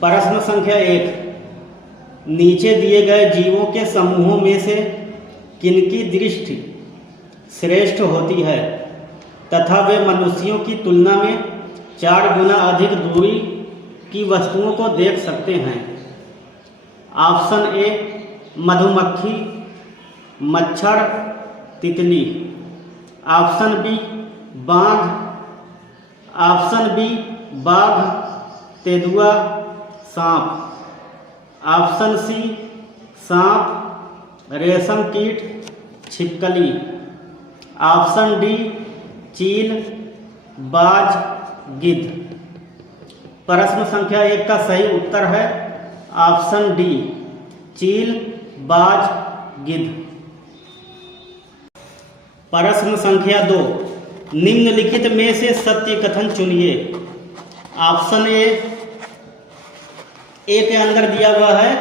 प्रश्न संख्या 1, नीचे दिए गए जीवों के समूहों में से किनकी दृष्टि श्रेष्ठ होती है तथा वे मनुष्यों की तुलना में 4 गुना अधिक दूरी की वस्तुओं को देख सकते हैं? ऑप्शन ए मधुमक्खी, मच्छर, तितली। ऑप्शन बी बाघ, ऑप्शन बी बाघ, तेंदुआ, सांप। ऑप्शन सी सांप, रेशम कीट, छिपकली। ऑप्शन डी चील, बाज, गिद्ध। प्रश्न संख्या 1 का सही उत्तर है ऑप्शन डी चील, बाज, गिद्ध। प्रश्न संख्या 2, निम्नलिखित में से सत्य कथन चुनिए। ऑप्शन ए के अंदर दिया हुआ है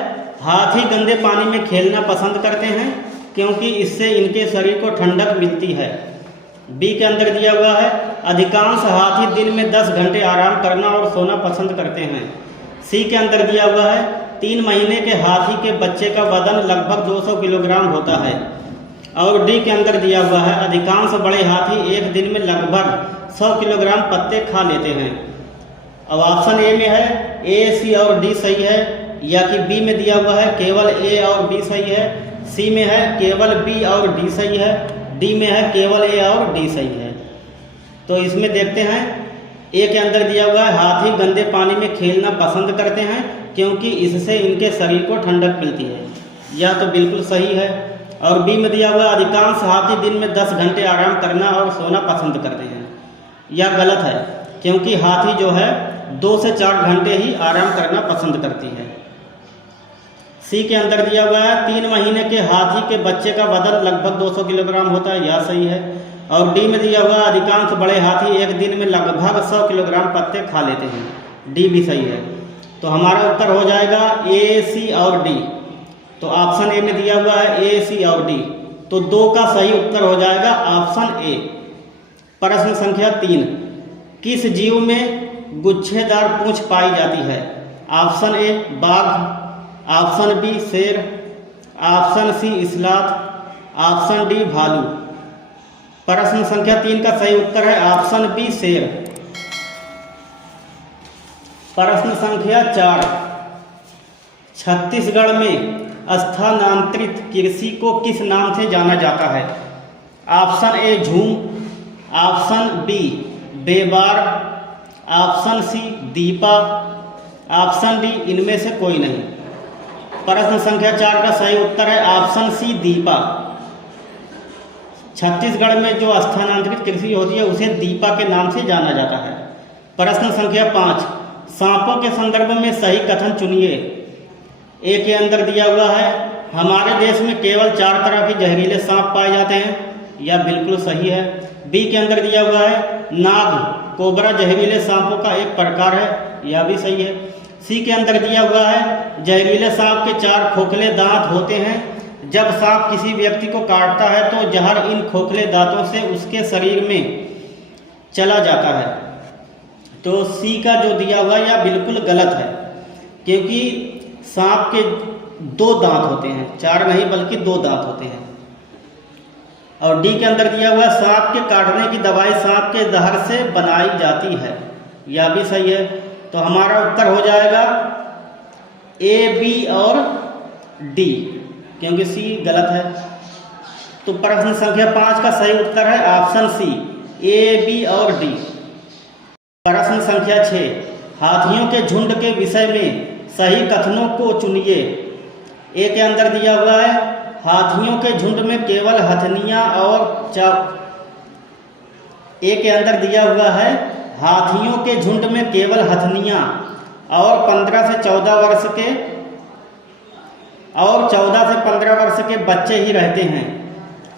हाथी गंदे पानी में खेलना पसंद करते हैं क्योंकि इससे इनके शरीर को ठंडक मिलती है। बी के अंदर दिया हुआ है अधिकांश हाथी दिन में 10 घंटे आराम करना और सोना पसंद करते हैं। सी के अंदर दिया हुआ है 3 महीने के हाथी के बच्चे का वजन लगभग 200 किलोग्राम होता है। और डी के अंदर दिया हुआ है अधिकांश बड़े हाथी एक दिन में लगभग 100 किलोग्राम पत्ते खा लेते हैं। अब ऑप्शन ए में है ए, सी और डी सही है, या कि बी में दिया हुआ है केवल ए और बी सही है, सी में है केवल बी और डी सही है, डी में है केवल ए और डी सही है। तो इसमें देखते हैं ए के अंदर दिया हुआ है हाथी गंदे पानी में खेलना पसंद करते हैं क्योंकि इससे इनके शरीर को ठंडक मिलती है, यह तो बिल्कुल सही है। और बी में दिया हुआ अधिकांश हाथी दिन में 10 घंटे आराम करना और सोना पसंद करते हैं, यह गलत है क्योंकि हाथी जो है 2 से 4 घंटे ही आराम करना पसंद करती है। सी के अंदर दिया हुआ है 3 महीने के हाथी के बच्चे का वजन लगभग 200 किलोग्राम होता है, यह सही है। और डी में दिया हुआ अधिकांश बड़े हाथी एक दिन में लगभग 100 किलोग्राम पत्ते खा लेते हैं, डी भी सही है। तो हमारा उत्तर हो जाएगा ए, सी और डी। तो ऑप्शन ए में दिया हुआ है ए, सी और डी, तो 2 का सही उत्तर हो जाएगा ऑप्शन ए। प्रश्न संख्या 3, किस जीव में गुच्छेदार पूंछ पाई जाती है? ऑप्शन ए बाघ, ऑप्शन बी शेर, ऑप्शन सी इस्लात, ऑप्शन डी भालू। प्रश्न संख्या 3 का सही उत्तर है ऑप्शन बी शेर। प्रश्न संख्या 4, छत्तीसगढ़ में स्थानांतरित कृषि को किस नाम से जाना जाता है? ऑप्शन ए झूम, ऑप्शन बी बेबार, ऑप्शन सी दीपा, ऑप्शन डी इनमें से कोई नहीं। प्रश्न संख्या 4 का सही उत्तर है ऑप्शन सी दीपा। छत्तीसगढ़ में जो स्थानांतरित कृषि होती है उसे दीपा के नाम से जाना जाता है। प्रश्न संख्या 5, सांपों के संदर्भ में सही कथन चुनिए। ए के अंदर दिया हुआ है हमारे देश में केवल 4 तरह के जहरीले सांप पाए जाते हैं, यह बिल्कुल सही है। बी के अंदर दिया हुआ है नाग कोबरा जहरीले सांपों का एक प्रकार है, यह भी सही है। सी के अंदर दिया हुआ है जहरीले सांप के 4 खोखले दांत होते हैं, जब सांप किसी व्यक्ति को काटता है तो जहर इन खोखले दांतों से उसके शरीर में चला जाता है। तो सी का जो दिया हुआ यह बिल्कुल गलत है क्योंकि सांप के 2 दांत होते हैं, 4 नहीं बल्कि 2 दांत होते हैं। और डी के अंदर दिया हुआ सांप के काटने की दवाई सांप के जहर से बनाई जाती है, यह भी सही है। तो हमारा उत्तर हो जाएगा ए, बी और डी क्योंकि सी गलत है। तो प्रश्न संख्या 5 का सही उत्तर है ऑप्शन सी ए, बी और डी। प्रश्न संख्या 6, हाथियों के झुंड के विषय में सही कथनों को चुनिए। ए के अंदर दिया हुआ है हाथियों के झुंड में केवल हथनियां और ए के अंदर दिया हुआ है हाथियों के झुंड में केवल हथनियां और 14 से 15 वर्ष के बच्चे ही रहते हैं।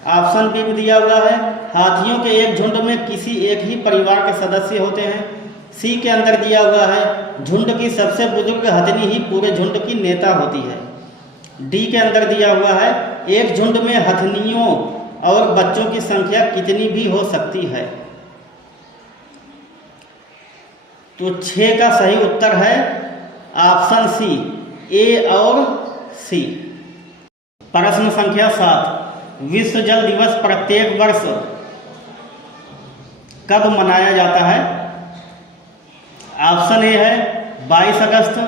ऑप्शन बी में दिया हुआ है हाथियों के एक झुंड में किसी एक ही परिवार के सदस्य होते हैं। सी के अंदर दिया हुआ है झुंड की सबसे बुजुर्ग हथनी ही पूरे झुंड की नेता होती है। डी के अंदर दिया हुआ है एक झुंड में हथनियों और बच्चों की संख्या कितनी भी हो सकती है। तो 6 का सही उत्तर है ऑप्शन सी ए और सी। प्रश्न संख्या 7, विश्व जल दिवस प्रत्येक वर्ष कब मनाया जाता है? ऑप्शन ए है 22 अगस्त,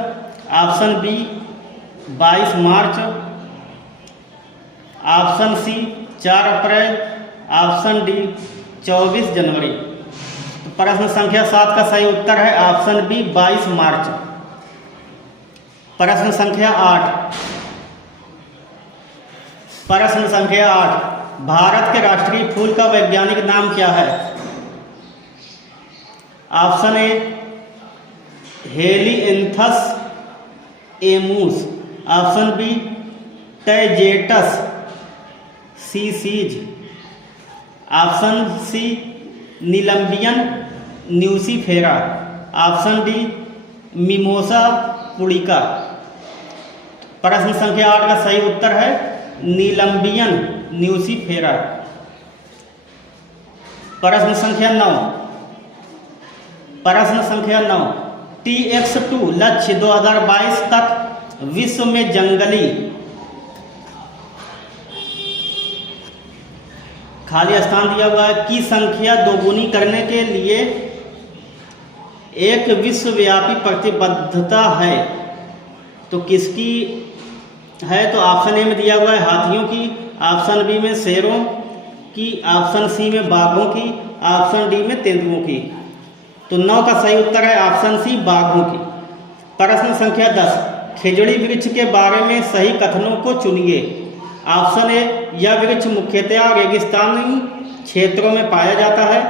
ऑप्शन बी 22 मार्च, ऑप्शन सी 4 अप्रैल, ऑप्शन डी 24 जनवरी। तो प्रश्न संख्या 7 का सही उत्तर है ऑप्शन बी 22 मार्च। प्रश्न संख्या 8, प्रश्न संख्या 8, भारत के राष्ट्रीय फूल का वैज्ञानिक नाम क्या है? Option A Helianthus annuus, option B Tagetes सीसीज, option C Nelumbo nucifera, option D Mimosa pudica. प्रश्न संख्या 8 का सही उत्तर है नीलम्बियन न्यूसीफेरा। प्रश्न संख्या 9, प्रश्न संख्या 9, TX2 लक्ष्य 2022 तक विश्व में जंगली खाली स्थान दिया हुआ है की संख्या दोगुनी करने के लिए एक विश्वव्यापी प्रतिबद्धता है। तो किसकी है? तो ऑप्शन ए में दिया हुआ है हाथियों की, ऑप्शन बी में शेरों की, ऑप्शन सी में बाघों की, ऑप्शन डी में तेंदुओं की। तो 9 का सही उत्तर है ऑप्शन सी बाघों की। प्रश्न संख्या 10, खिजड़ी वृक्ष के बारे में सही कथनों को चुनिए। ऑप्शन ए यह वृक्ष मुख्यतः रेगिस्तानी क्षेत्रों में पाया जाता है,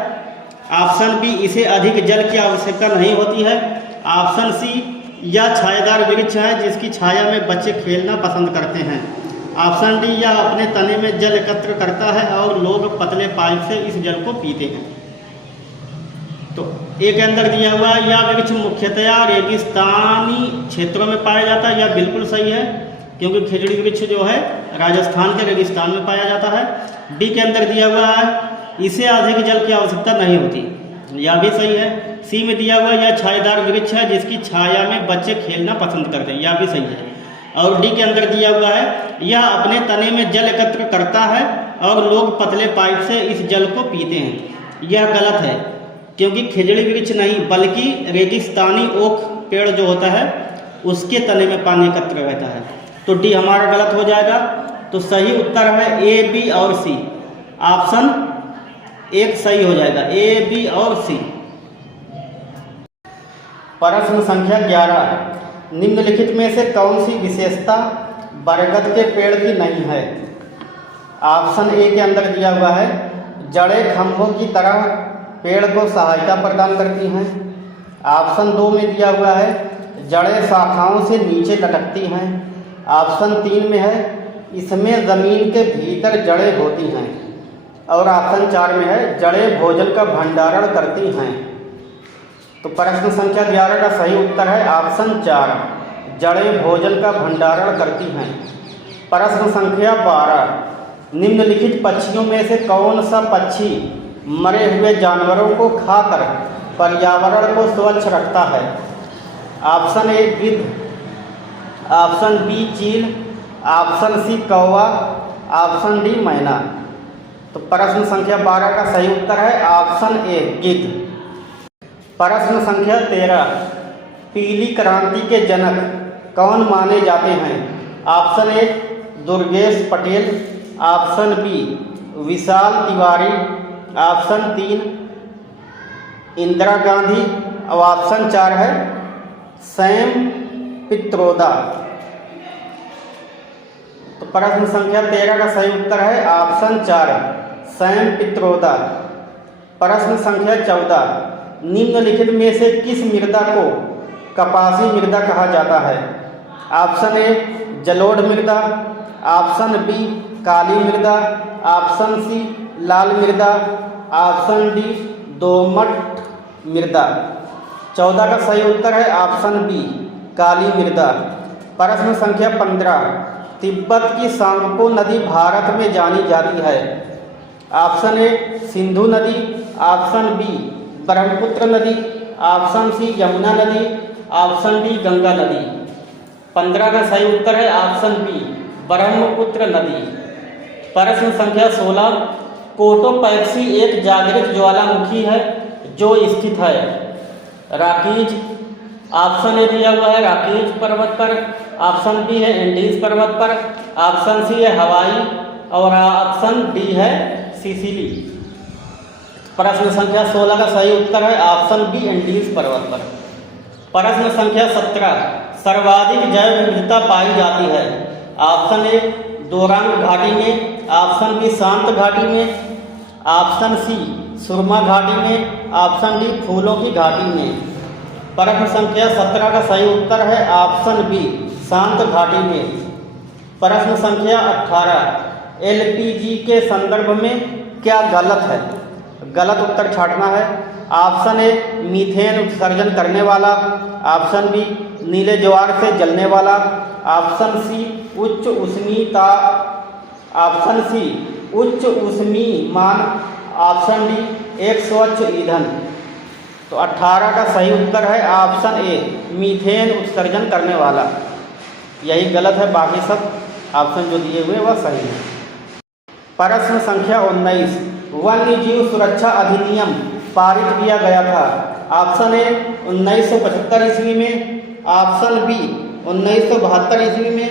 ऑप्शन बी इसे अधिक जल की आवश्यकता नहीं होती है, ऑप्शन सी यह छायादार वृक्ष है जिसकी छाया में बच्चे खेलना पसंद करते हैं, ऑप्शन डी यह अपने तने में जल एकत्र करता है और लोग पतले पाइप से इस जल को पीते हैं। तो ए के अंदर दिया हुआ है यह वृक्ष मुख्यतः रेगिस्तानी क्षेत्रों में पाया जाता है। यह बिल्कुल सही है क्योंकि खिजड़ी वृक्ष जो है राजस्थान के रेगिस्तान में पाया जाता है। डी के अंदर दिया हुआ है इसे अधिक जल की आवश्यकता नहीं होती, यह भी सही है। सी में दिया हुआ यह छायादार वृक्ष है जिसकी छाया में बच्चे खेलना पसंद करते हैं, यह भी सही है। और डी के अंदर दिया हुआ है यह अपने तने में जल एकत्र करता है और लोग पतले पाइप से इस जल को पीते हैं, यह गलत है क्योंकि खिजड़ी वृक्ष नहीं बल्कि रेगिस्तानी ओक पेड़ जो होता है उसके तने में पानी एकत्र रहता है। तो डी हमारा गलत हो जाएगा। तो सही उत्तर है ए, बी और सी, ऑप्शन एक सही हो जाएगा, ए, बी और सी। प्रश्न संख्या 11, निम्नलिखित में से कौन सी विशेषता बरगद के पेड़ की नहीं है? ऑप्शन ए के अंदर दिया हुआ है जड़ें खंभों की तरह पेड़ को सहायता प्रदान करती हैं, ऑप्शन 2 में दिया हुआ है जड़ें शाखाओं से नीचे लटकती हैं, ऑप्शन 3 में है इसमें ज़मीन के भीतर जड़ें होती हैं, और ऑप्शन 4 में है जड़ें भोजन का भंडारण करती हैं। तो प्रश्न संख्या 11 का सही उत्तर है ऑप्शन 4, जड़ें भोजन का भंडारण करती हैं। प्रश्न संख्या 12, निम्नलिखित पक्षियों में से कौन सा पक्षी मरे हुए जानवरों को खाकर पर्यावरण को स्वच्छ रखता है? ऑप्शन ए गिद्ध, ऑप्शन बी चील, ऑप्शन सी कौवा, ऑप्शन डी मैना। तो प्रश्न संख्या 12 का सही उत्तर है ऑप्शन ए गिद्ध। प्रश्न संख्या 13, पीली क्रांति के जनक कौन माने जाते हैं? Option A Durgesh Patel, option B Vishal Tiwari, option 3 Indira Gandhi और ऑप्शन 4 है सैम पित्रोदा। तो प्रश्न संख्या 13 का सही उत्तर है ऑप्शन 4 सैम पित्रोदा। प्रश्न संख्या 14, निम्नलिखित में से किस मृदा को कपासी मृदा कहा जाता है? ऑप्शन ए जलोढ़ मृदा, ऑप्शन बी काली मृदा, ऑप्शन सी लाल मृदा, ऑप्शन डी दोमट मृदा। 14 का सही उत्तर है ऑप्शन बी काली मृदा। प्रश्न संख्या 15, तिब्बत की सांगपो नदी भारत में जानी जाती है? ऑप्शन ए सिंधु नदी, ऑप्शन बी ब्रह्मपुत्र नदी, ऑप्शन सी यमुना नदी, ऑप्शन डी गंगा नदी। 15 का सही उत्तर है ऑप्शन बी ब्रह्मपुत्र नदी। प्रश्न संख्या 16, कोटोपैक्सी एक जागृत ज्वालामुखी है जो स्थित है राकीज, ऑप्शन ए दिया हुआ है राकीज पर्वत पर, ऑप्शन बी है एंडीज पर्वत पर, ऑप्शन सी है हवाई और ऑप्शन डी है सिसिली। प्रश्न संख्या 16 का सही उत्तर है ऑप्शन बी एंडीज पर्वत पर। प्रश्न संख्या 17, सर्वाधिक जैव विविधता पाई जाती है। ऑप्शन ए दोरांग घाटी में, ऑप्शन बी शांत घाटी में, ऑप्शन सी सुरमा घाटी में, ऑप्शन डी फूलों की घाटी में। प्रश्न संख्या 17 का सही उत्तर है ऑप्शन बी शांत घाटी में। प्रश्न संख्या 18, एलपीजी के संदर्भ में क्या गलत है? गलत उत्तर छांटना है। ऑप्शन ए मीथेन उत्सर्जन करने वाला, ऑप्शन बी नीले ज्वार से जलने वाला, ऑप्शन सी उच्च उष्मीता, ऑप्शन सी उच्च उष्मीमान, ऑप्शन डी एक स्वच्छ ईंधन। तो 18 का सही उत्तर है ऑप्शन ए मीथेन उत्सर्जन करने वाला। यही गलत है, बाकी सब ऑप्शन जो दिए हुए वह सही है। प्रश्न संख्या 19, वन्य जीव सुरक्षा अधिनियम पारित किया गया था। ऑप्शन ए 1975 ईस्वी में, ऑप्शन बी 1972 ईस्वी में,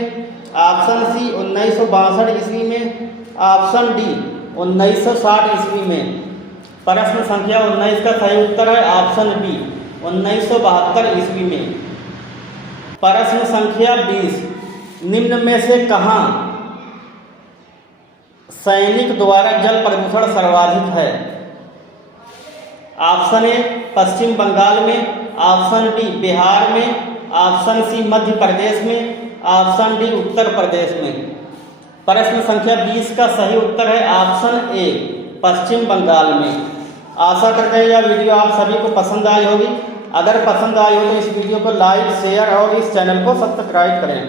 ऑप्शन सी 1962 ईस्वी में, ऑप्शन डी 1960 ईस्वी में। प्रश्न संख्या 19 का सही उत्तर है ऑप्शन बी 1972 ईस्वी में। प्रश्न संख्या 20, निम्न में से कहाँ सैनिक द्वारा जल प्रदूषण सर्वाधिक है? ऑप्शन ए पश्चिम बंगाल में, ऑप्शन डी बिहार में, ऑप्शन सी मध्य प्रदेश में, ऑप्शन डी उत्तर प्रदेश में। प्रश्न संख्या 20 का सही उत्तर है ऑप्शन ए पश्चिम बंगाल में। आशा करते हैं यह वीडियो आप सभी को पसंद आई होगी। अगर पसंद आई हो तो इस वीडियो को लाइक, शेयर और इस चैनल को सब्सक्राइब करें।